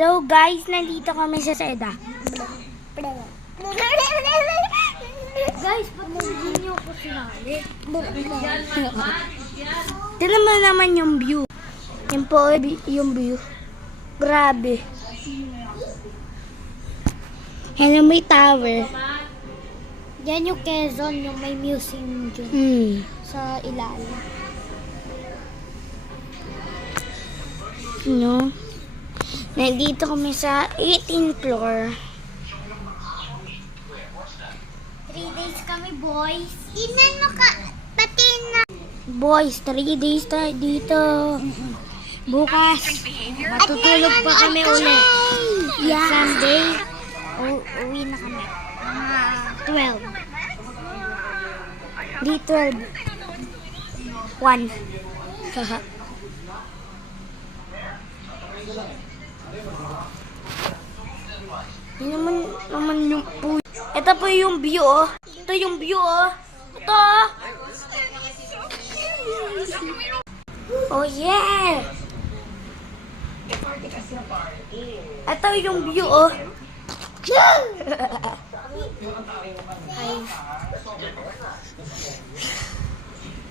Hello guys, nandito kami sa Seda. Guys, ba't hindi niyo ako sinali? Tignan mo naman yung view. Yan po yung view. Grabe. Yan may tower. Yan yung Quezon, yung may museum dyan sa ilalim. No? Nandito kami sa 18th floor. 3 days kami, boys. Tingnan mo ka, pati na. Boys, 3 days tayo dito. Bukas, matutulog pa kami ulit. Yeah. Sunday, Uwi na kami. Mga 12. di 12. 1. Yun naman yung po. Ito po yung view, oh. Ito yung view, oh. Ito, oh. Oh, yeah. Ito yung view, oh.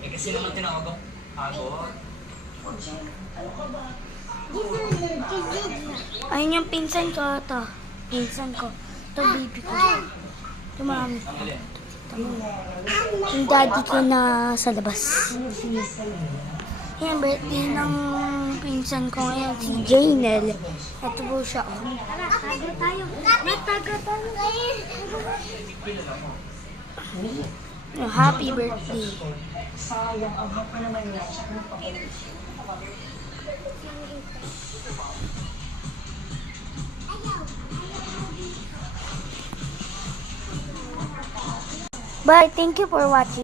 Kasi naman tinawag ako. Ayun yung pinsan ko, ito. Pinsan ko. Ito, baby ko. Ito, mami. Yung daddy ko na sa labas. Yan, birthday ng pinsan ko ngayon, si Janel. Ito po siya. Tara, tago tayo. Natago tayo. Happy birthday. Bye. Thank you for watching.